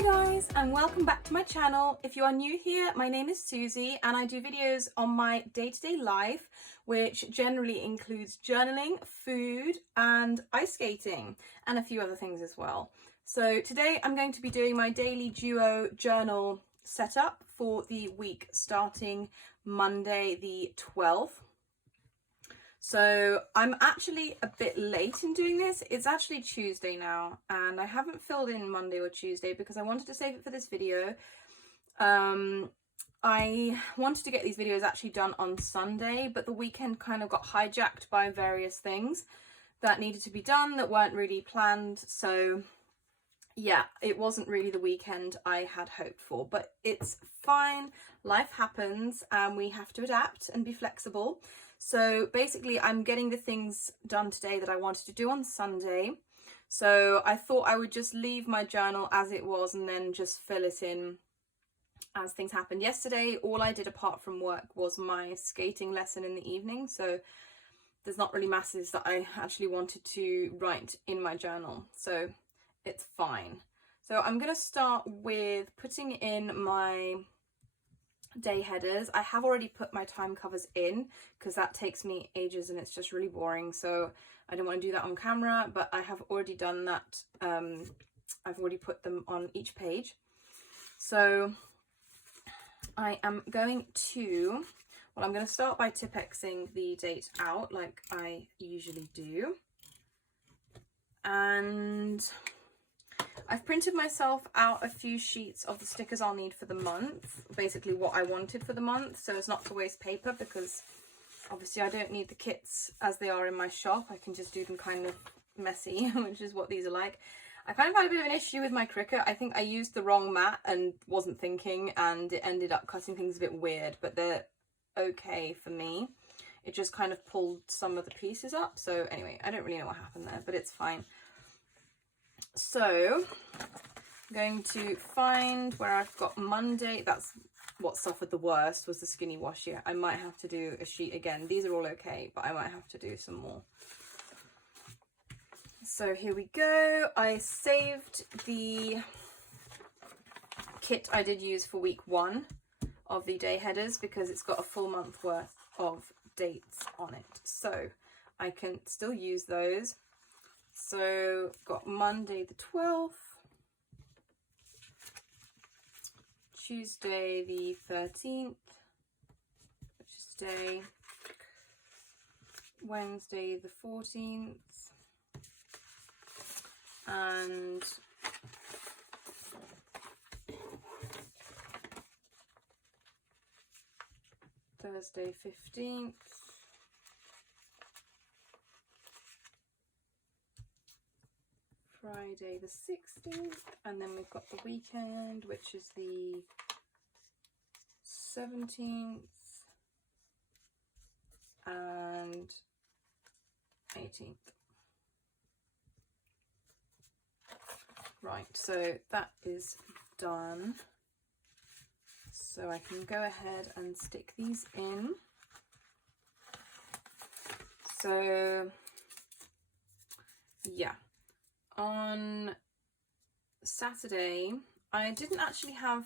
Hi guys, and welcome back to my channel. If you are new here, my name is Susie and I do videos on my day-to-day life, which generally includes journaling, food and ice skating and a few other things as well. So today I'm going to be doing my daily duo journal setup for the week starting Monday the 12th. So I'm actually a bit late in doing this. It's actually Tuesday now and I haven't filled in Monday or Tuesday because I wanted to save it for this video. I wanted to get these videos actually done on Sunday, but the weekend kind of got hijacked by various things that needed to be done that weren't really planned. So yeah, it wasn't really the weekend I had hoped for, but it's fine. Life happens and we have to adapt and be flexible. So basically I'm getting the things done today that I wanted to do on Sunday. So I thought I would just leave my journal as it was and then just fill it in as things happened. Yesterday, all I did apart from work was my skating lesson in the evening. So there's not really masses that I actually wanted to write in my journal. So it's fine. So I'm going to start with putting in my day headers. I have already put my time covers in because that takes me ages and it's just really boring, so I don't want to do that on camera, but I have already done that. I've already put them on each page. So I am going to, well, I'm going to start by Tipp-Exing the date out like I usually do, and I've printed myself out a few sheets of the stickers I'll need for the month, basically what I wanted for the month, so as not to waste paper, because obviously I don't need the kits as they are in my shop. I can just do them kind of messy, which is what these are like. I kind of had a bit of an issue with my Cricut. I think I used the wrong mat and wasn't thinking, and it ended up cutting things a bit weird, but they're okay for me. It just kind of pulled some of the pieces up, so anyway, I don't really know what happened there, but it's fine. So I'm going to find where I've got Monday. That's what suffered the worst, was the skinny washi. I might have to do a sheet again. These are all okay, but I might have to do some more. So here we go. I saved the kit I did use for week 1 of the day headers because it's got a full month worth of dates on it, so I can still use those. So got Monday the 12th, Tuesday the 13th, which is today, Wednesday the 14th, and Thursday 15th, Friday the 16th, and then we've got the weekend, which is the 17th and 18th. Right, so that is done. So I can go ahead and stick these in. So yeah. On Saturday, I didn't actually have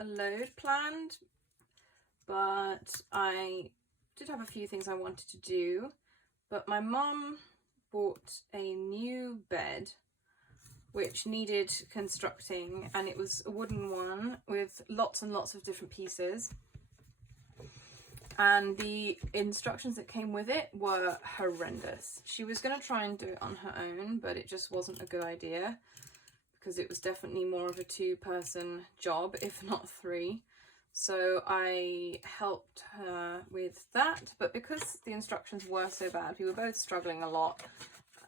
a load planned, but I did have a few things I wanted to do. But my mum bought a new bed which needed constructing, and it was a wooden one with lots and lots of different pieces. And the instructions that came with it were horrendous. She was going to try and do it on her own, but it just wasn't a good idea because it was definitely more of a 2-person job, if not 3. So I helped her with that, but because the instructions were so bad, we were both struggling a lot.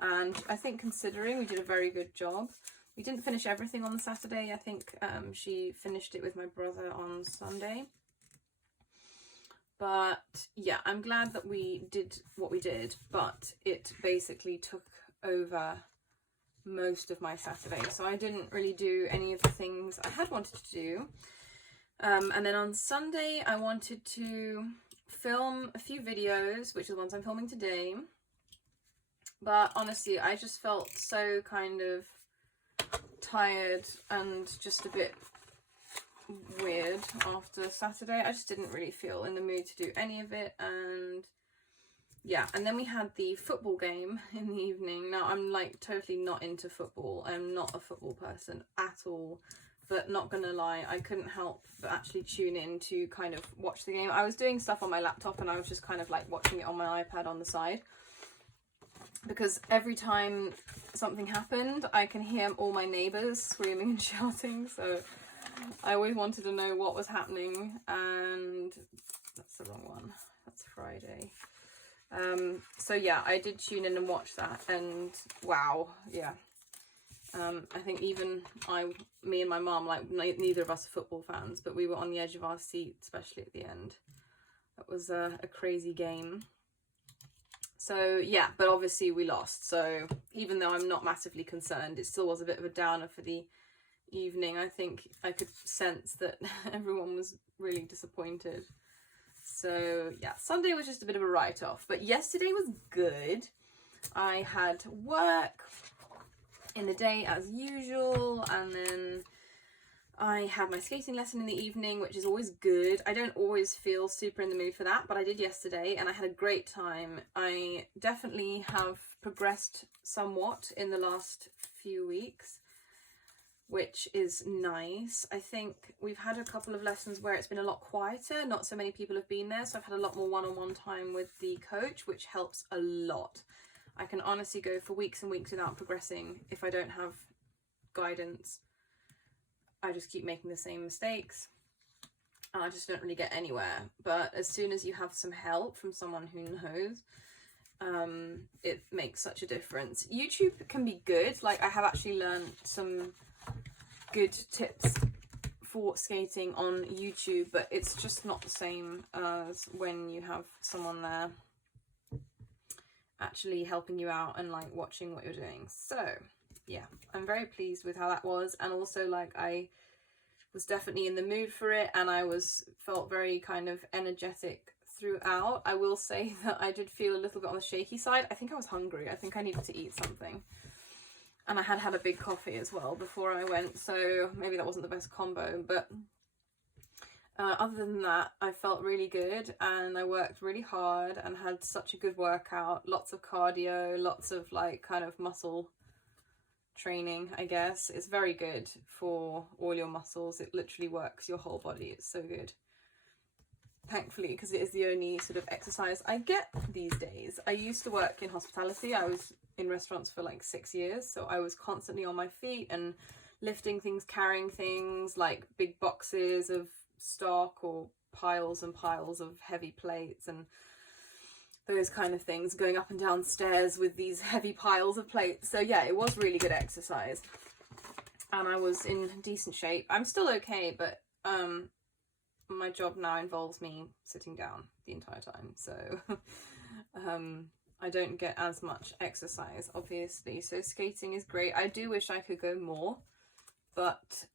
And I think considering, we did a very good job. We didn't finish everything on the Saturday. I think she finished it with my brother on Sunday. But yeah, I'm glad that we did what we did, but it basically took over most of my Saturday. So I didn't really do any of the things I had wanted to do. And then on Sunday, I wanted to film a few videos, which are the ones I'm filming today. But honestly, I just felt so kind of tired and just a bit weird after Saturday. I just didn't really feel in the mood to do any of it, and yeah. And then we had the football game in the evening. Now I'm like totally not into football. I'm not a football person at all, but not gonna lie, I couldn't help but actually tune in to kind of watch the game. I was doing stuff on my laptop and I was just kind of like watching it on my iPad on the side, because every time something happened I can hear all my neighbours screaming and shouting, so I always wanted to know what was happening. And that's the wrong one, that's Friday. So yeah, I did tune in and watch that, and wow, yeah. I think even me and my mum, like neither of us are football fans, but we were on the edge of our seat, especially at the end. That was a crazy game. So yeah, but obviously we lost. So even though I'm not massively concerned, it still was a bit of a downer for the evening. I think I could sense that everyone was really disappointed. So yeah, Sunday was just a bit of a write-off, but yesterday was good. I had work in the day as usual, and then I had my skating lesson in the evening, which is always good. I don't always feel super in the mood for that, but I did yesterday and I had a great time. I definitely have progressed somewhat in the last few weeks, which is nice. I think we've had a couple of lessons where it's been a lot quieter, not so many people have been there, so I've had a lot more one-on-one time with the coach, which helps a lot. I can honestly go for weeks and weeks without progressing if I don't have guidance. I just keep making the same mistakes and I just don't really get anywhere. But as soon as you have some help from someone who knows, it makes such a difference. YouTube can be good. Like, I have actually learned some good tips for skating on YouTube, but it's just not the same as when you have someone there actually helping you out and like watching what you're doing. So yeah, I'm very pleased with how that was, and also like I was definitely in the mood for it, and I felt very kind of energetic throughout. I will say that I did feel a little bit on the shaky side. I think I was hungry. I think I needed to eat something, and I had a big coffee as well before I went, so maybe that wasn't the best combo, but other than that, I felt really good, and I worked really hard and had such a good workout. Lots of cardio, lots of like kind of muscle training, I guess. It's very good for all your muscles. It literally works your whole body. It's so good. Thankfully, because it is the only sort of exercise I get these days. I used to work in hospitality. I was in restaurants for like 6 years, so I was constantly on my feet and lifting things, carrying things like big boxes of stock or piles and piles of heavy plates and those kind of things, going up and down stairs with these heavy piles of plates. So yeah, it was really good exercise and I was in decent shape. I'm still okay, but my job now involves me sitting down the entire time, so I don't get as much exercise, obviously. So skating is great. I do wish I could go more, but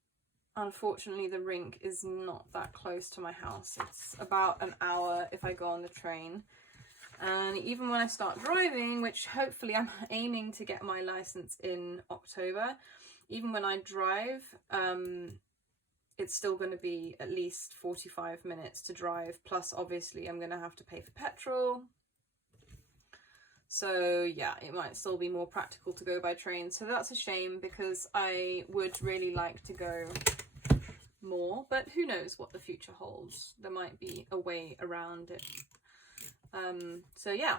unfortunately the rink is not that close to my house. It's about an hour if I go on the train, and even when I start driving, which hopefully I'm aiming to get my license in October, even when I drive, it's still going to be at least 45 minutes to drive, plus obviously I'm going to have to pay for petrol. So yeah, it might still be more practical to go by train. So that's a shame, because I would really like to go more, but who knows what the future holds. There might be a way around it. So yeah.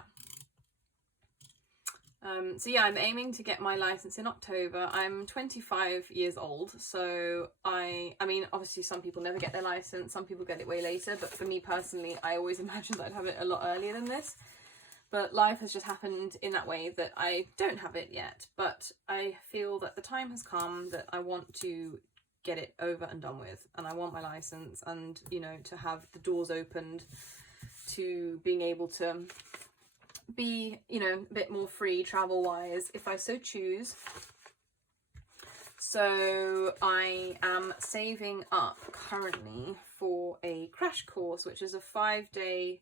So yeah, I'm aiming to get my license in October. I'm 25 years old, so I mean, obviously some people never get their license, some people get it way later, but for me personally, I always imagined I'd have it a lot earlier than this. But life has just happened in that way that I don't have it yet. But I feel that the time has come that I want to get it over and done with, and I want my license, and you know, to have the doors opened to being able to be, you know, a bit more free travel wise if I so choose. So I am saving up currently for a crash course, which is a 5-day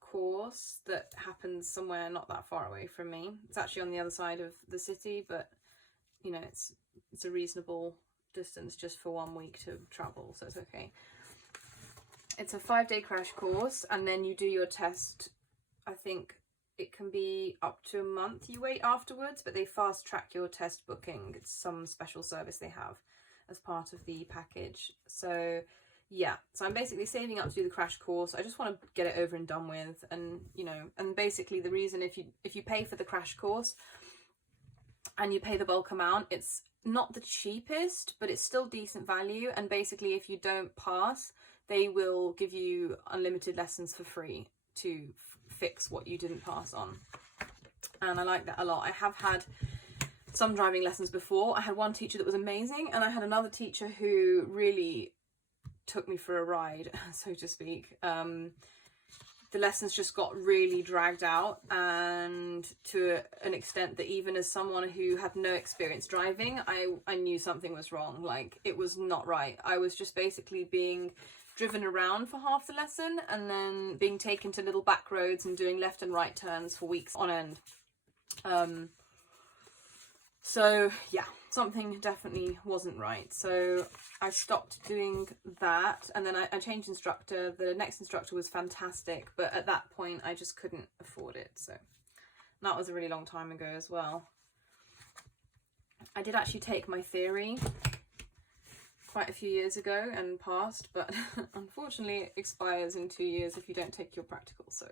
course that happens somewhere not that far away from me. It's actually on the other side of the city, but you know, it's it's a reasonable distance just for 1 week to travel, so it's okay. It's a 5-day crash course, and then you do your test. I think it can be up to a month you wait afterwards, but they fast track your test booking. It's some special service they have as part of the package. So yeah, so I'm basically saving up to do the crash course. I just want to get it over and done with, and you know, and basically the reason, if you pay for the crash course and you pay the bulk amount, it's not the cheapest, but it's still decent value. And basically, if you don't pass, they will give you unlimited lessons for free to fix what you didn't pass on. And I like that a lot. I have had some driving lessons before. I had one teacher that was amazing, and I had another teacher who really took me for a ride, so to speak. The lessons just got really dragged out, and to an extent that even as someone who had no experience driving, I knew something was wrong. Like, it was not right. I was just basically being driven around for half the lesson and then being taken to little back roads and doing left and right turns for weeks on end. So yeah, something definitely wasn't right. So I stopped doing that, and then I changed instructor. The next instructor was fantastic, but at that point I just couldn't afford it. So that was a really long time ago as well. I did actually take my theory quite a few years ago and passed, but unfortunately it expires in 2 years if you don't take your practical. So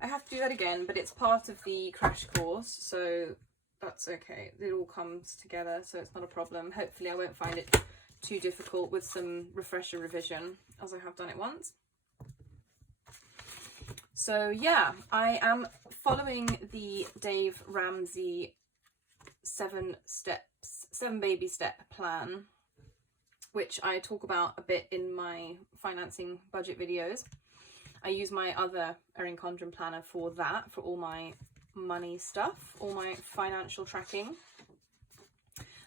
I have to do that again, but it's part of the crash course, so that's okay. It all comes together, so it's not a problem. Hopefully I won't find it too difficult with some refresher revision, as I have done it once. So yeah, I am following the Dave Ramsey 7 baby step plan, which I talk about a bit in my financing budget videos. I use my other Erin Condren planner for that, for all my money stuff, all my financial tracking.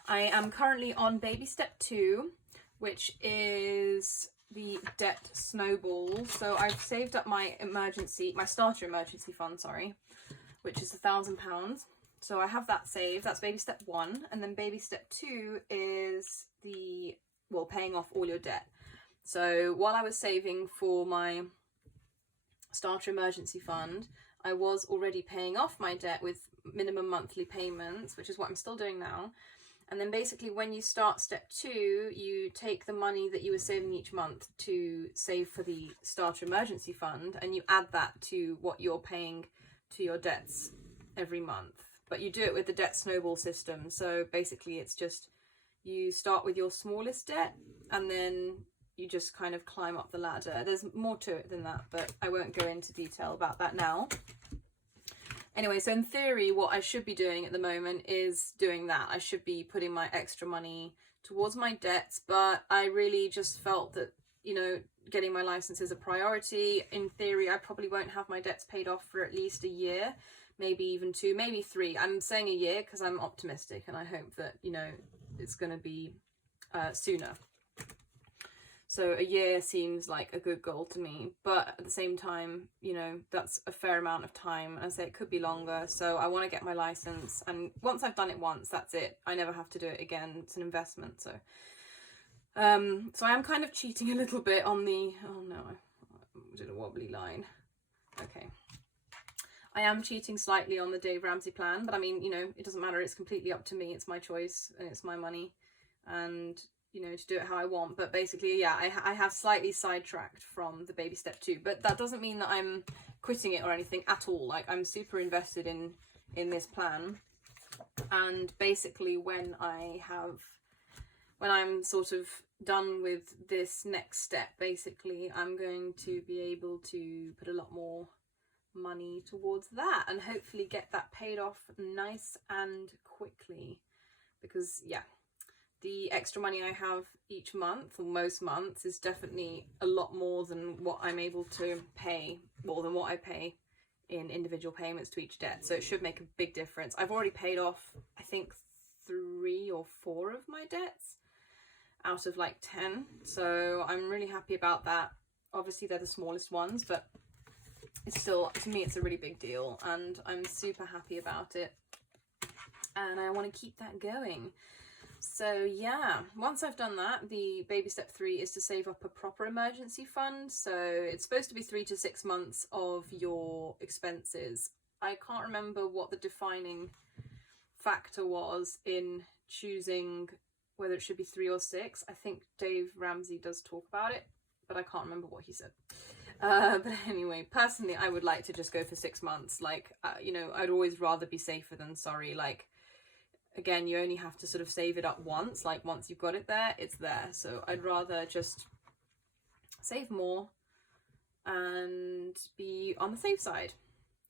I am currently on baby step 2, which is the debt snowball. So I've saved up my starter emergency fund, which is £1,000. So I have that saved. That's baby step 1. And then baby step 2 is paying off all your debt. So while I was saving for my starter emergency fund, I was already paying off my debt with minimum monthly payments, which is what I'm still doing now. And then basically when you start step 2, you take the money that you were saving each month to save for the starter emergency fund, and you add that to what you're paying to your debts every month. But you do it with the debt snowball system. So basically it's just, you start with your smallest debt and then you just kind of climb up the ladder. There's more to it than that, but I won't go into detail about that now. Anyway, so in theory, what I should be doing at the moment is doing that. I should be putting my extra money towards my debts, but I really just felt that, you know, getting my license is a priority. In theory, I probably won't have my debts paid off for at least a year, maybe even 2, maybe 3. I'm saying a year because I'm optimistic, and I hope that, you know, it's going to be sooner. So a year seems like a good goal to me, but at the same time, you know, that's a fair amount of time. I say it could be longer, so I want to get my license, and once I've done it once, that's it. I never have to do it again. It's an investment. So so I am kind of cheating a little bit on the, oh no, I did a wobbly line. Okay. I am cheating slightly on the Dave Ramsey plan, but I mean, you know, it doesn't matter. It's completely up to me. It's my choice and it's my money, and you know, to do it how I want. But basically, yeah, I have slightly sidetracked from the baby step 2, but that doesn't mean that I'm quitting it or anything at all. Like, I'm super invested in this plan, and basically when I'm sort of done with this next step, basically I'm going to be able to put a lot more money towards that and hopefully get that paid off nice and quickly, because yeah, the extra money I have each month, or most months, is definitely a lot more than what I'm able to pay, more than what I pay in individual payments to each debt. So it should make a big difference. I've already paid off, I think, 3 or 4 of my debts out of like 10. So I'm really happy about that. Obviously they're the smallest ones, but it's still, to me, it's a really big deal, and I'm super happy about it. And I want to keep that going. So yeah, once I've done that, the baby step 3 is to save up a proper emergency fund. So it's supposed to be 3 to 6 months of your expenses. I can't remember what the defining factor was in choosing whether it should be 3 or 6. I think Dave Ramsey does talk about it, but I can't remember what he said. But anyway, personally, I would like to just go for 6 months. Like, you know, I'd always rather be safer than sorry. Like, again, you only have to sort of save it up once. Like, once you've got it there, it's there. So I'd rather just save more and be on the safe side.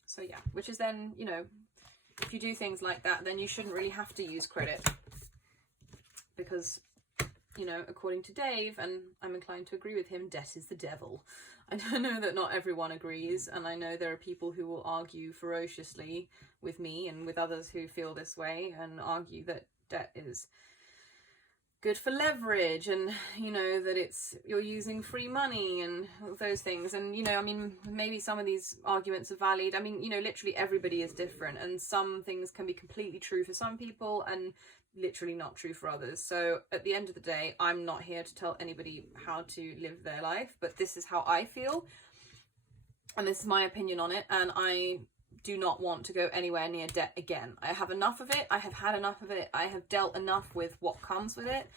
So yeah, which is then, you know, if you do things like that, then you shouldn't really have to use credit, because, you know, according to Dave, and I'm inclined to agree with him, debt is the devil. I know that not everyone agrees, and I know there are people who will argue ferociously with me and with others who feel this way and argue that debt is good for leverage, and, you know, that it's, you're using free money and those things. And, you know, I mean, maybe some of these arguments are valid. I mean, you know, literally everybody is different, and some things can be completely true for some people and literally not true for others. So at the end of the day, I'm not here to tell anybody how to live their life, but this is how I feel, and this is my opinion on it, and I do not want to go anywhere near debt again. I have enough of it. I have had enough of it. I have dealt enough with what comes with it,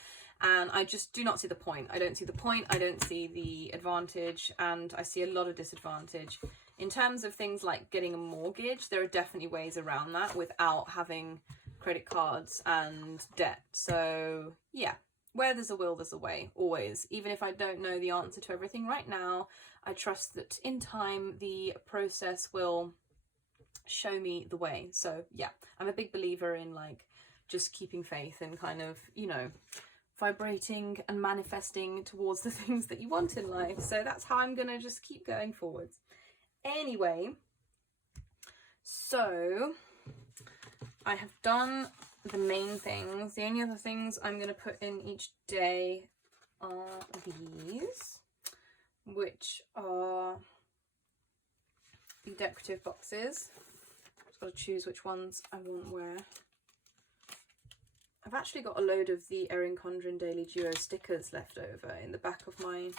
and I just do not see the point. I don't see the point. I don't see the advantage, and I see a lot of disadvantage. In terms of things like getting a mortgage, there are definitely ways around that without having credit cards and debt. So yeah, where there's a will, there's a way, always. Even if I don't know the answer to everything right now, I trust that in time the process will show me the way. So yeah, I'm a big believer in, like, just keeping faith and kind of, you know, vibrating and manifesting towards the things that you want in life. So that's how I'm gonna just keep going forwards. Anyway, so I have done the main things. The only other things I'm going to put in each day are these, which are the decorative boxes. I've got to choose which ones I want where. I've actually got a load of the Erin Condren Daily Duo stickers left over in the back of my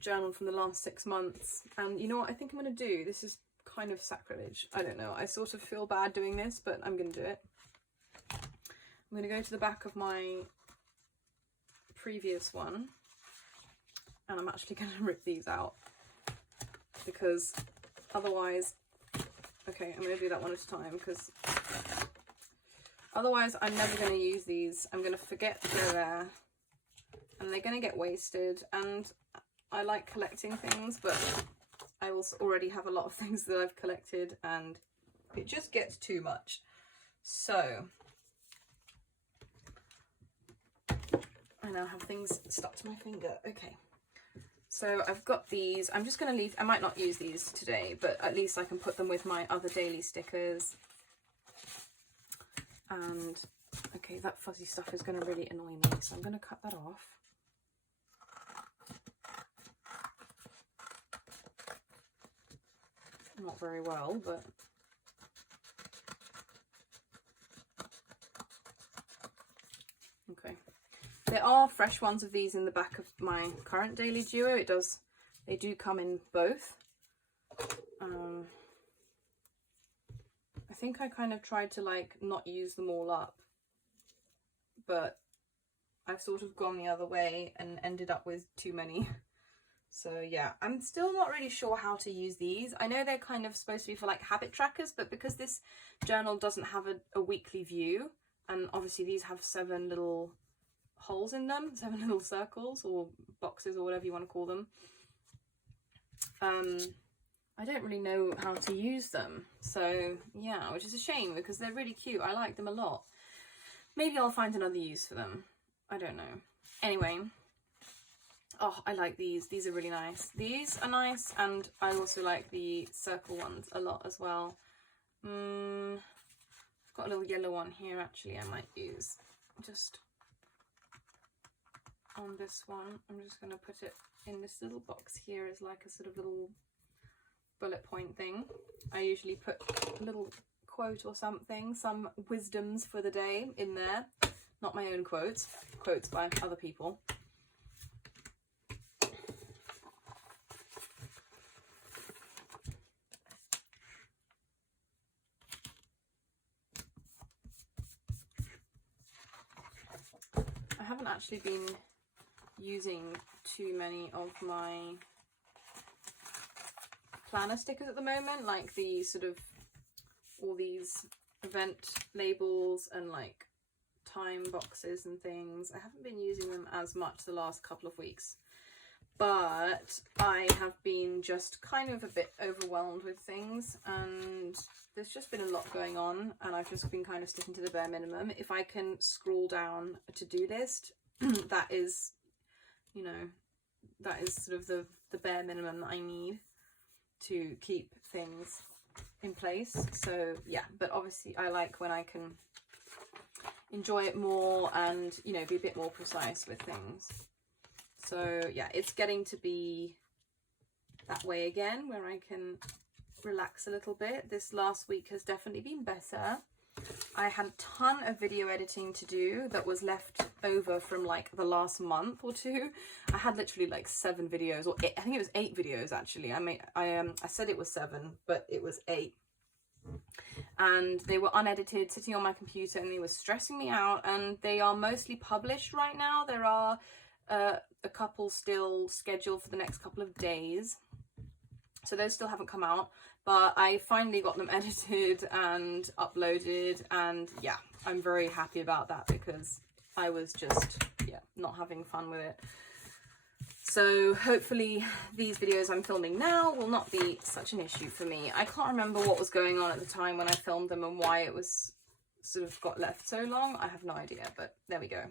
journal from the last 6 months. And you know what I think I'm going to do? This is kind of sacrilege. I don't know. I sort of feel bad doing this, but I'm going to do it. I'm going to go to the back of my previous one, and I'm actually going to rip these out, because otherwise, okay, I'm going to do that one at a time, because otherwise I'm never going to use these. I'm going to forget they're there, and they're going to get wasted. And I like collecting things, but I also already have a lot of things that I've collected, and it just gets too much. So I now have things stuck to my finger. Okay, so I've got these. I'm just going to leave. I might not use these today, but at least I can put them with my other daily stickers. And okay, that fuzzy stuff is going to really annoy me, so I'm going to cut that off. Not very well, but okay. There are fresh ones of these in the back of my current Daily Duo. They do come in both. I think I kind of tried to, like, not use them all up, but I've sort of gone the other way and ended up with too many. So yeah, I'm still not really sure how to use these. I know they're kind of supposed to be for, like, habit trackers, but because this journal doesn't have a weekly view, and obviously these have 7 little holes in them, 7 little circles or boxes or whatever you want to call them, I don't really know how to use them. So yeah, which is a shame, because they're really cute. I like them a lot. Maybe I'll find another use for them. I don't know. Anyway. Oh, I like these. These are really nice. These are nice, and I also like the circle ones a lot as well. I've got a little yellow one here, actually, I might use. Just on this one, I'm just going to put it in this little box here as like a sort of little bullet point thing. I usually put little quote or something, some wisdoms for the day in there. Not my own quotes, quotes by other people. I haven't actually been using too many of my planner stickers at the moment, like the sort of all these event labels and like time boxes and things. I haven't been using them as much the last couple of weeks, but I have been just kind of a bit overwhelmed with things, and there's just been a lot going on, and I've just been kind of sticking to the bare minimum. If I can scroll down a to-do list, that is, you know, that is sort of the bare minimum that I need to keep things in place. So yeah, but obviously I like when I can enjoy it more and, you know, be a bit more precise with things. So yeah, it's getting to be that way again, where I can relax a little bit. This last week has definitely been better. I had a ton of video editing to do that was left over from like the last month or two. I had literally like 7 videos, or I think it was 8 videos actually. I said it was 7, but it was 8. And they were unedited, sitting on my computer, and they were stressing me out, and they are mostly published right now. There are a couple still scheduled for the next couple of days, so those still haven't come out, but I finally got them edited and uploaded, and yeah, I'm very happy about that, because I was just, yeah, not having fun with it. So hopefully these videos I'm filming now will not be such an issue for me. I can't remember what was going on at the time when I filmed them and why it was sort of got left so long. I have no idea, but there we go.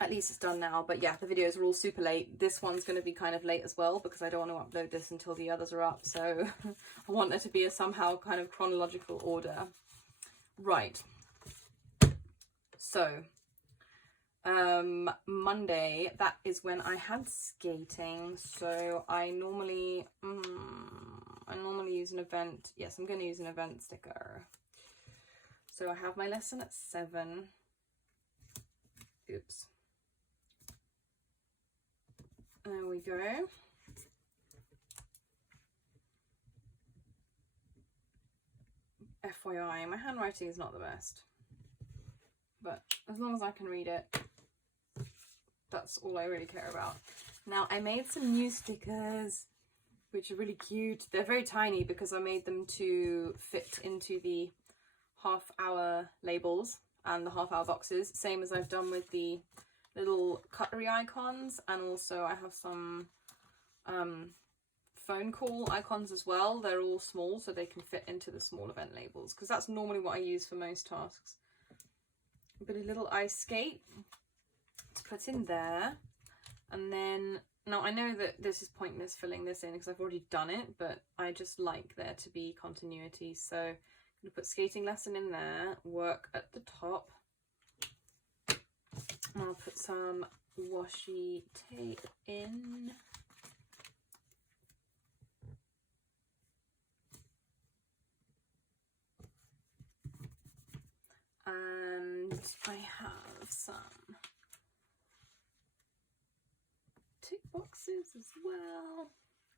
At least it's done now. But yeah, the videos are all super late. This one's going to be kind of late as well, because I don't want to upload this until the others are up. So I want there to be a somehow kind of chronological order. Right. So Monday, that is when I had skating. So I normally use an event. Yes, I'm going to use an event sticker. So I have my lesson at 7. Oops. There we go. FYI, my handwriting is not the best, but as long as I can read it, that's all I really care about. Now, I made some new stickers, which are really cute. They're very tiny because I made them to fit into the half-hour labels and the half-hour boxes, same as I've done with the little cutlery icons, and also I have some phone call icons as well. They're all small, so they can fit into the small event labels, because that's normally what I use for most tasks. But a little ice skate to put in there, and then, now I know that this is pointless filling this in because I've already done it, but I just like there to be continuity, so I'm going to put skating lesson in there, work at the top, and I'll put some washi tape in. And I have some tick boxes as well.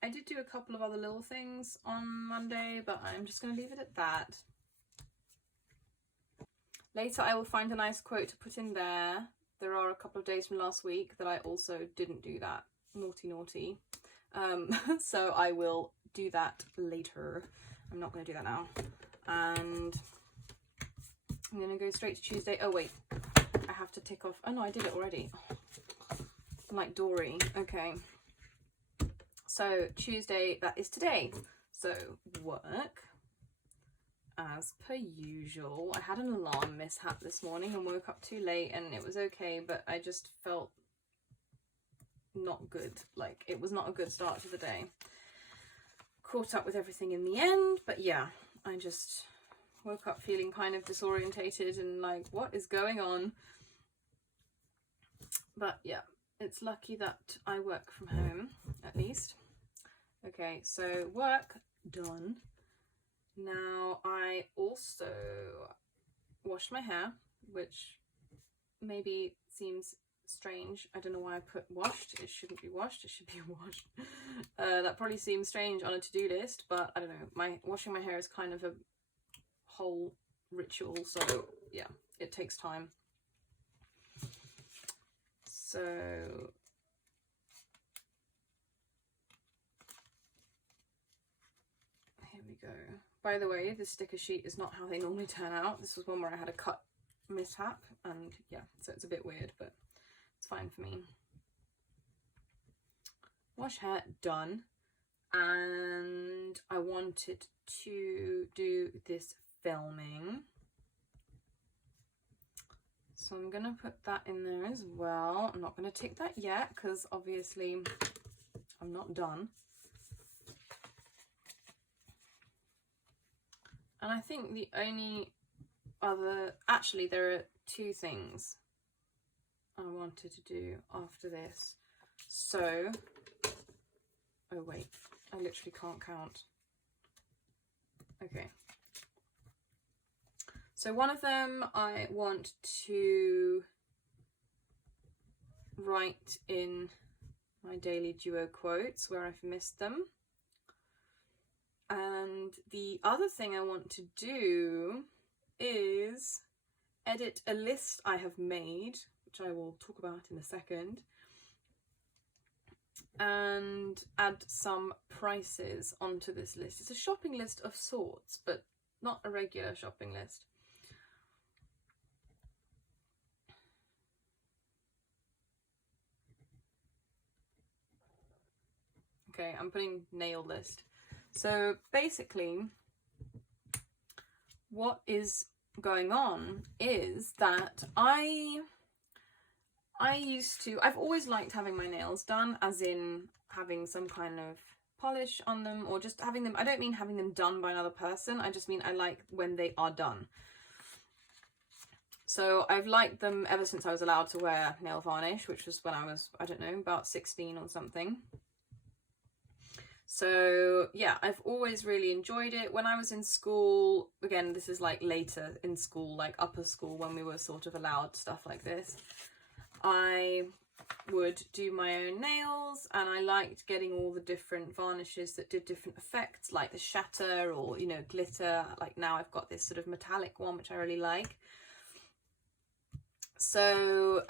I did do a couple of other little things on Monday, but I'm just going to leave it at that. Later I will find a nice quote to put in there. There are a couple of days from last week that I also didn't do that. Naughty, naughty. So I will do that later. I'm not going to do that now. And I'm going to go straight to Tuesday. Oh wait, I have to tick off. Oh no, I did it already. I'm like Dory. Okay. So Tuesday, that is today. So work, as per usual. I had an alarm mishap this morning and woke up too late, and it was okay, but I just felt not good. Like, it was not a good start to the day. Caught up with everything in the end, but yeah, I just woke up feeling kind of disorientated and like, what is going on? But yeah, it's lucky that I work from home, at least. Okay, so work done. Now I also washed my hair, which maybe seems strange. I don't know why I put washed. It shouldn't be washed, it should be washed. That probably seems strange on a to-do list, but I don't know, washing my hair is kind of a whole ritual, so yeah, it takes time. So here we go. By the way, this sticker sheet is not how they normally turn out. This was one where I had a cut mishap, and yeah, so it's a bit weird, but it's fine for me. Wash hair, done. And I wanted to do this filming, so I'm gonna put that in there as well. I'm not gonna tick that yet because obviously I'm not done. And I think the only other, actually there are two things I wanted to do after this. So, oh wait, I literally can't count. Okay. So one of them I want to write in my daily duo quotes where I've missed them. And the other thing I want to do is edit a list I have made, which I will talk about in a second, and add some prices onto this list. It's a shopping list of sorts, but not a regular shopping list. Okay, I'm putting nail list. So basically, what is going on is that I've always liked having my nails done, as in having some kind of polish on them, or just having them, I don't mean having them done by another person, I just mean I like when they are done. So I've liked them ever since I was allowed to wear nail varnish, which was when I was, I don't know, about 16 or something. So yeah, I've always really enjoyed it. When I was in school, again, this is like later in school, like upper school, when we were sort of allowed stuff like this, I would do my own nails, and I liked getting all the different varnishes that did different effects, like the shatter or, you know, glitter. Like now I've got this sort of metallic one, which I really like. So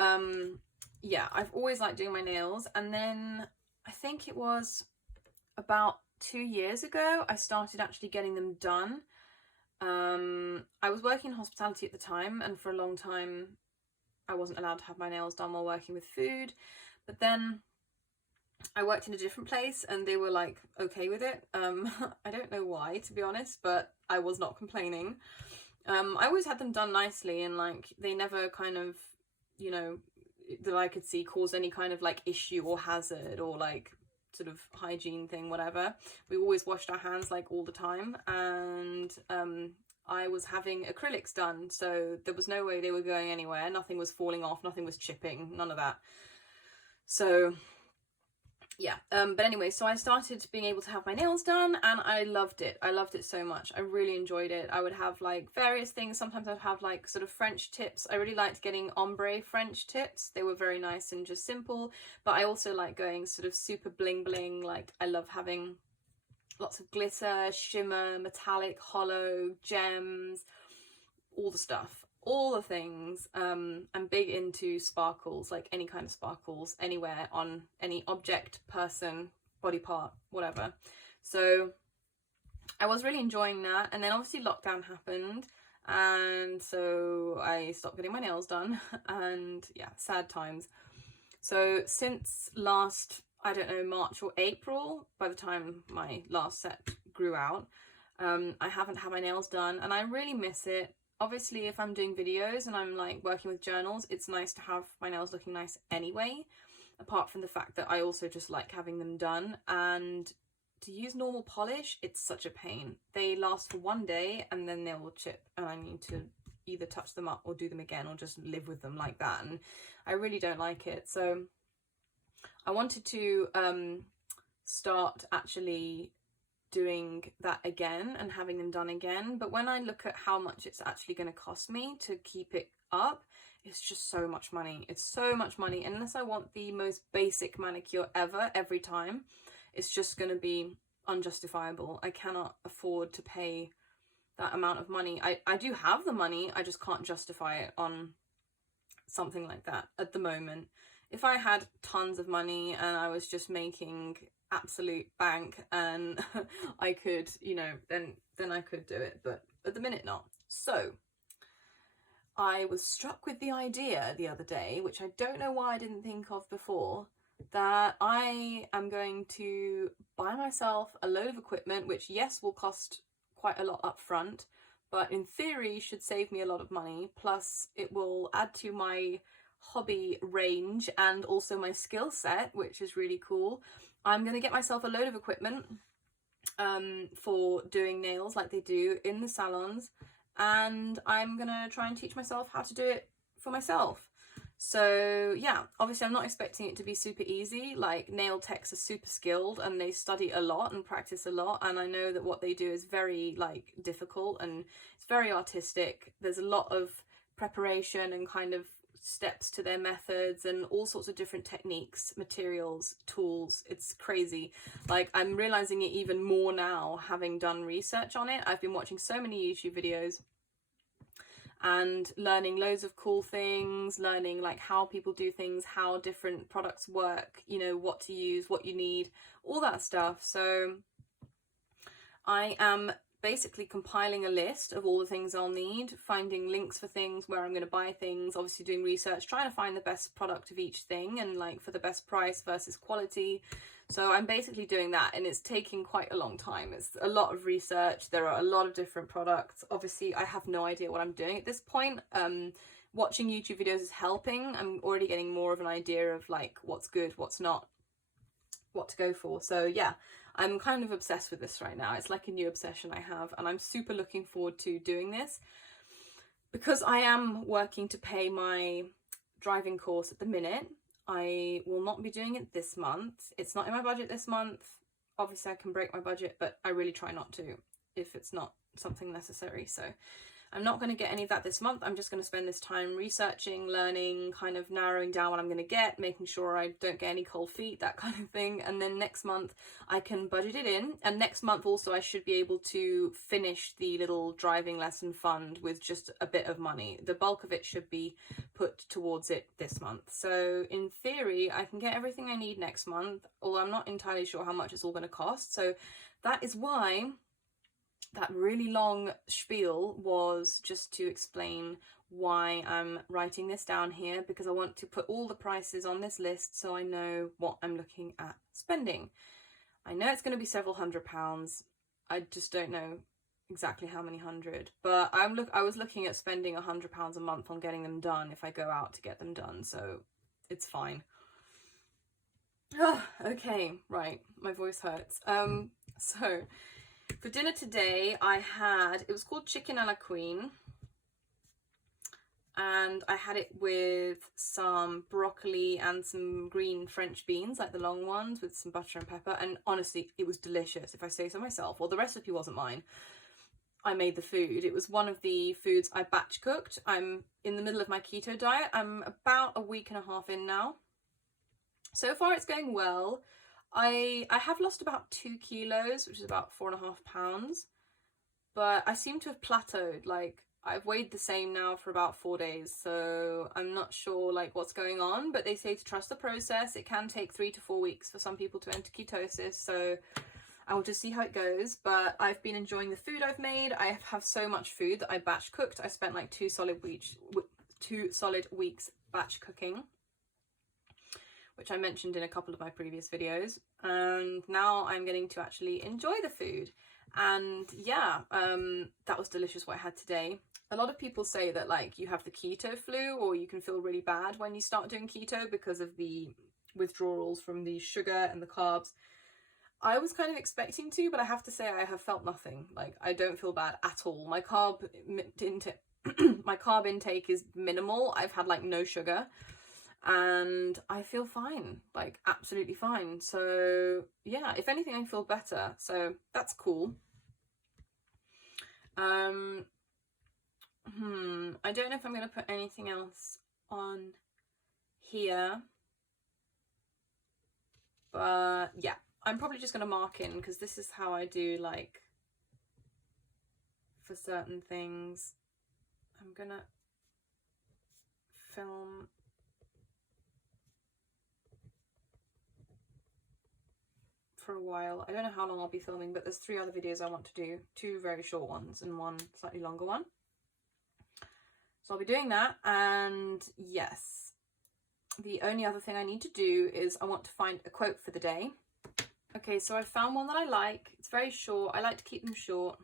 yeah, I've always liked doing my nails. And then I think it was about 2 years ago I started actually getting them done. I was working in hospitality at the time, and for a long time I wasn't allowed to have my nails done while working with food, but then I worked in a different place and they were like okay with it. I don't know why, to be honest, but I was not complaining. I always had them done nicely, and like they never kind of, you know, that I could see caused any kind of like issue or hazard or like sort of hygiene thing, whatever. We always washed our hands like all the time, and I was having acrylics done, so there was no way they were going anywhere. Nothing was falling off, nothing was chipping, none of that. So yeah, but anyway, so I started being able to have my nails done, and I loved it. I loved it so much. I really enjoyed it. I would have like various things. Sometimes I'd have like sort of French tips. I really liked getting ombre French tips. They were very nice and just simple, but I also like going sort of super bling bling. Like I love having lots of glitter, shimmer, metallic, hollow, gems, all the stuff. All the things. I'm big into sparkles, like any kind of sparkles, anywhere, on any object, person, body part, whatever. So I was really enjoying that, and then obviously lockdown happened, and so I stopped getting my nails done, and yeah, sad times. So since last, I don't know, March or April, by the time my last set grew out, I haven't had my nails done, and I really miss it. Obviously, if I'm doing videos and I'm like working with journals, it's nice to have my nails looking nice anyway, apart from the fact that I also just like having them done. And to use normal polish, it's such a pain. They last for one day and then they will chip, and I need to either touch them up or do them again or just live with them like that, and I really don't like it. So I wanted to start actually doing that again and having them done again. But when I look at how much it's actually going to cost me to keep it up, it's just so much money. It's so much money. Unless I want the most basic manicure ever, every time, it's just going to be unjustifiable. I cannot afford to pay that amount of money. I do have the money, I just can't justify it on something like that at the moment. If I had tons of money and I was just making absolute bank and I could, you know, then I could do it, but at the minute not. So I was struck with the idea the other day, which I don't know why I didn't think of before, that I am going to buy myself a load of equipment, which yes, will cost quite a lot up front, but in theory should save me a lot of money, plus it will add to my hobby range and also my skill set, which is really cool. I'm going to get myself a load of equipment for doing nails like they do in the salons, and I'm going to try and teach myself how to do it for myself. So yeah, obviously I'm not expecting it to be super easy. Like, nail techs are super skilled and they study a lot and practice a lot, and I know that what they do is very like difficult and it's very artistic. There's a lot of preparation and kind of steps to their methods and all sorts of different techniques, materials, tools. It's crazy. Like, I'm realizing it even more now having done research on it. I've been watching so many YouTube videos and learning loads of cool things, learning like how people do things, how different products work, you know, what to use, what you need, all that stuff. So I am basically compiling a list of all the things I'll need, finding links for things, where I'm going to buy things, obviously doing research, trying to find the best product of each thing and like for the best price versus quality. So I'm basically doing that, and it's taking quite a long time. It's a lot of research. There are a lot of different products. Obviously, I have no idea what I'm doing at this point. Watching YouTube videos is helping. I'm already getting more of an idea of like what's good, what's not, what to go for. So yeah, I'm kind of obsessed with this right now. It's like a new obsession I have, and I'm super looking forward to doing this because I am working to pay my driving course at the minute. I will not be doing it this month. It's not in my budget this month. Obviously I can break my budget, but I really try not to if it's not something necessary. So I'm not going to get any of that this month. I'm just going to spend this time researching, learning, kind of narrowing down what I'm going to get, making sure I don't get any cold feet, that kind of thing. And then next month I can budget it in. And next month also I should be able to finish the little driving lesson fund with just a bit of money. The bulk of it should be put towards it this month. So in theory, I can get everything I need next month, although I'm not entirely sure how much it's all going to cost. So that is why that really long spiel was just to explain why I'm writing this down here, because I want to put all the prices on this list so I know what I'm looking at spending. I know it's going to be several £100s. I just don't know exactly how many hundred, but I was looking at spending £100 a month on getting them done if I go out to get them done, so it's fine. Okay, right, my voice hurts. So for dinner today, it was called chicken a la queen, and I had it with some broccoli and some green French beans, like the long ones, with some butter and pepper, and honestly, it was delicious, if I say so myself. Well, the recipe wasn't mine. I made the food. It was one of the foods I batch cooked. I'm in the middle of my keto diet. I'm about a week and a half in now. So far, it's going well. I have lost about 2 kilos, which is about 4.5 pounds, but I seem to have plateaued. Like, I've weighed the same now for about 4 days, so I'm not sure like what's going on, but they say to trust the process. It can take 3 to 4 weeks for some people to enter ketosis, so I will just see how it goes. But I've been enjoying the food I've made. I have so much food that I batch cooked. I spent like 2 solid weeks batch cooking, which I mentioned in a couple of my previous videos, and now I'm getting to actually enjoy the food. And yeah, that was delicious what I had today. A lot of people say that like you have the keto flu, or you can feel really bad when you start doing keto because of the withdrawals from the sugar and the carbs. I was kind of expecting to, but I have to say I have felt nothing. Like, I don't feel bad at all. My carb intake is minimal. I've had like no sugar. and I feel fine, like absolutely fine. So yeah, if anything, I feel better, so that's cool. I don't know if I'm going to put anything else on here, but yeah, I'm probably just going to mark in, because this is how I do, like, for certain things. I'm gonna film for a while. I don't know how long I'll be filming, but there's 3 other videos I want to do, 2 very short ones and 1 slightly longer one. So I'll be doing that, and yes, the only other thing I need to do is I want to find a quote for the day. Okay, so I found one that I like. It's very short. I like to keep them short.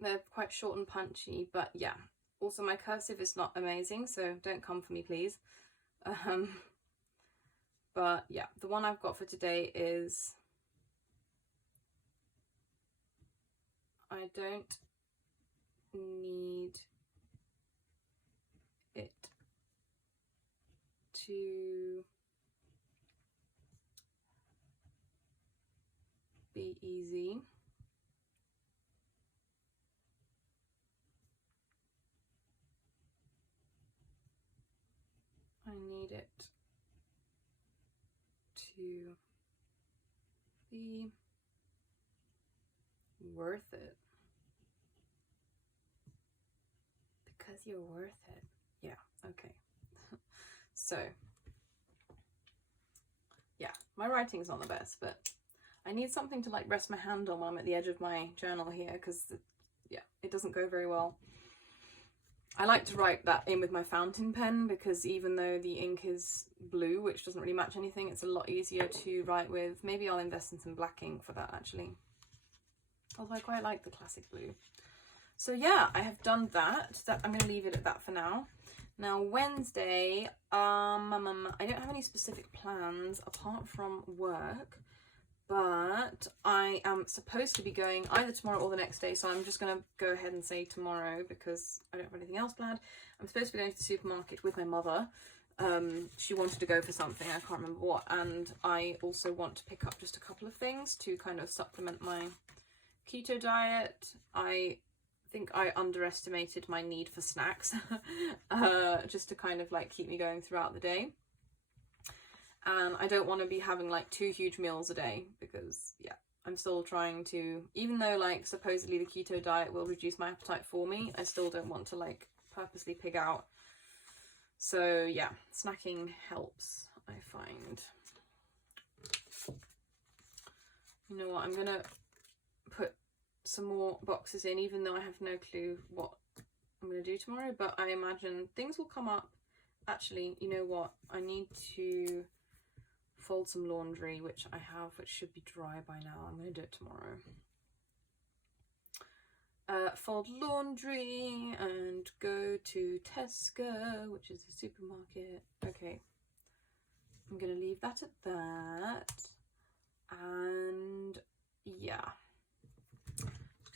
They're quite short and punchy, but yeah. Also, my cursive is not amazing, so don't come for me, please. But yeah, the one I've got for today is, I don't need it to be easy. I need it to be worth it. Because you're worth it. Yeah, okay. So, yeah, my writing's not the best, but I need something to like rest my hand on when I'm at the edge of my journal here, because yeah, it doesn't go very well. I like to write that in with my fountain pen, because even though the ink is blue, which doesn't really match anything, it's a lot easier to write with. Maybe I'll invest in some black ink for that, actually. Although I quite like the classic blue. So yeah, I have done that. I'm going to leave it at that for now. Now Wednesday, I don't have any specific plans apart from work, but I am supposed to be going either tomorrow or the next day, so I'm just going to go ahead and say tomorrow because I don't have anything else planned. I'm supposed to be going to the supermarket with my mother. She wanted to go for something, I can't remember what, and I also want to pick up just a couple of things to kind of supplement my keto diet. I think I underestimated my need for snacks just to kind of like keep me going throughout the day. And I don't want to be having like 2 huge meals a day, because yeah, I'm still trying to, even though like supposedly the keto diet will reduce my appetite for me, I still don't want to like purposely pig out. So yeah, snacking helps, I find. You know what, I'm gonna put some more boxes in, even though I have no clue what I'm going to do tomorrow, but I imagine things will come up. Actually, you know what, I need to fold some laundry, which I have, which should be dry by now. I'm going to do it tomorrow. Fold laundry and go to Tesco, which is a supermarket. Okay, I'm going to leave that at that, and yeah,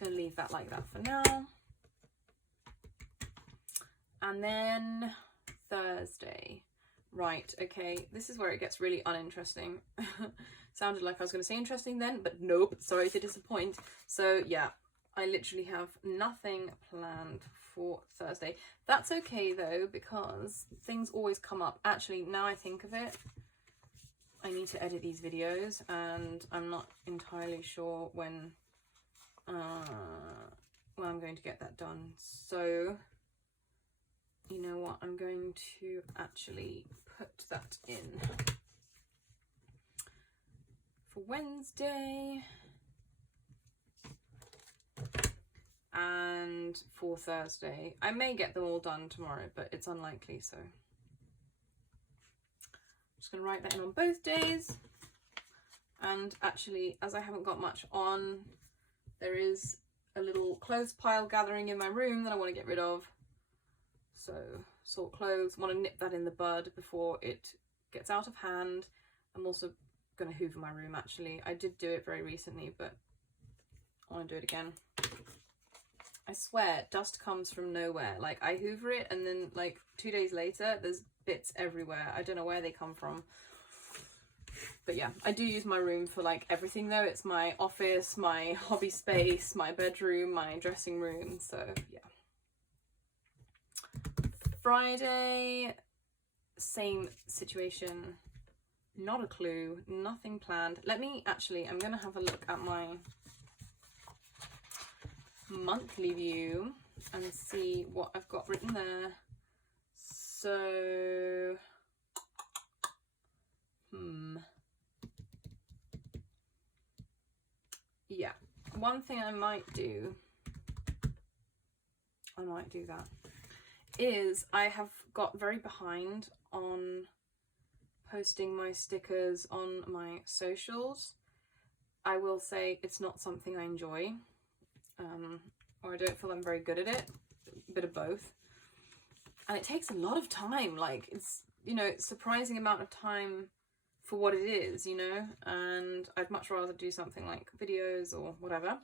gonna leave that like that for now. And then Thursday, right, okay, this is where it gets really uninteresting. Sounded like I was gonna say interesting then, but nope, sorry to disappoint. So yeah, I literally have nothing planned for Thursday. That's okay though, because things always come up. Actually, now I think of it, I need to edit these videos, and I'm not entirely sure when I'm going to get that done. So you know what, I'm going to actually put that in for Wednesday and for Thursday. I may get them all done tomorrow, but it's unlikely, so I'm just going to write that in on both days. And actually, as I haven't got much on, there is a little clothes pile gathering in my room that I want to get rid of. So, sort clothes, want to nip that in the bud before it gets out of hand. I'm also going to hoover my room, actually. I did do it very recently, but I want to do it again. I I swear, dust comes from nowhere. Like, I hoover it and then like 2 days later, there's bits everywhere. I don't know where they come from. But yeah, I do use my room for like everything though. It's my office, my hobby space, my bedroom, my dressing room. So yeah. Friday, same situation. Not a clue, nothing planned. Let me actually, I'm gonna have a look at my monthly view and see what I've got written there. So, yeah, one thing I might do that, is I have got very behind on posting my stickers on my socials. I will say it's not something I enjoy, or I don't feel I'm very good at it, a bit of both. And it takes a lot of time, like it's, you know, it's a surprising amount of time for what it is, you know, and I'd much rather do something like videos or whatever,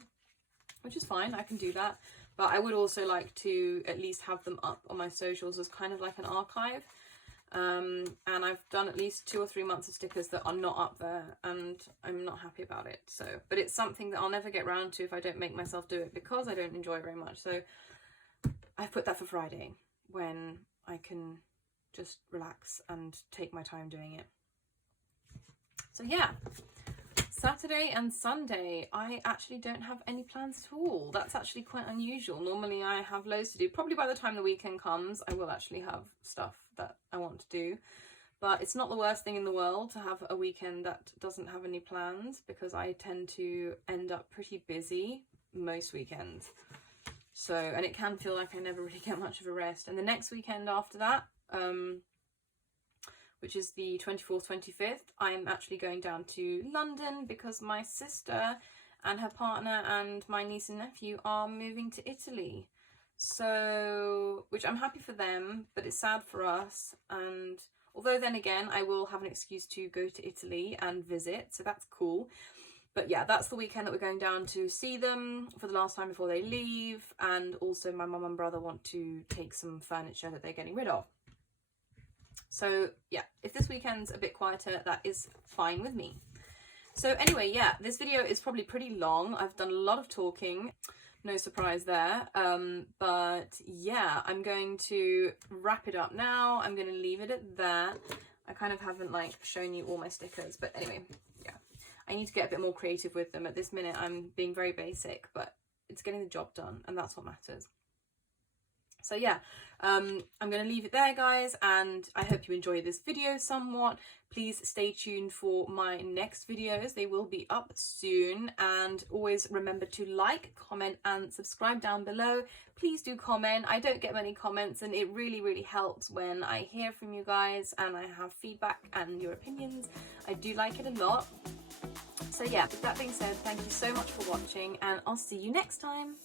which is fine, I can do that. But I would also like to at least have them up on my socials as kind of like an archive. And I've done at least 2 or 3 months of stickers that are not up there, and I'm not happy about it. So, but it's something that I'll never get round to if I don't make myself do it, because I don't enjoy it very much. So I've put that for Friday, when I can just relax and take my time doing it. So yeah, Saturday and Sunday, I actually don't have any plans at all. That's actually quite unusual. Normally I have loads to do. Probably by the time the weekend comes, I will actually have stuff that I want to do. But it's not the worst thing in the world to have a weekend that doesn't have any plans, because I tend to end up pretty busy most weekends. So, and it can feel like I never really get much of a rest. And the next weekend after that, which is the 24th, 25th, I'm actually going down to London because my sister and her partner and my niece and nephew are moving to Italy. So, which I'm happy for them, but it's sad for us. And although then again, I will have an excuse to go to Italy and visit, so that's cool. But yeah, that's the weekend that we're going down to see them for the last time before they leave. And also my mum and brother want to take some furniture that they're getting rid of. So yeah, if this weekend's a bit quieter, that is fine with me. So anyway, yeah, this video is probably pretty long. I've done a lot of talking, no surprise there. But yeah, I'm going to wrap it up now. I'm going to leave it at that. I kind of haven't like shown you all my stickers, but anyway, yeah, I need to get a bit more creative with them. At this minute, I'm being very basic, but it's getting the job done, and that's what matters. So yeah, I'm going to leave it there, guys, and I hope you enjoyed this video somewhat. Please stay tuned for my next videos. They will be up soon, and always remember to like, comment and subscribe down below. Please do comment. I don't get many comments, and it really, really helps when I hear from you guys and I have feedback and your opinions. I do like it a lot. So yeah, with that being said, thank you so much for watching, and I'll see you next time.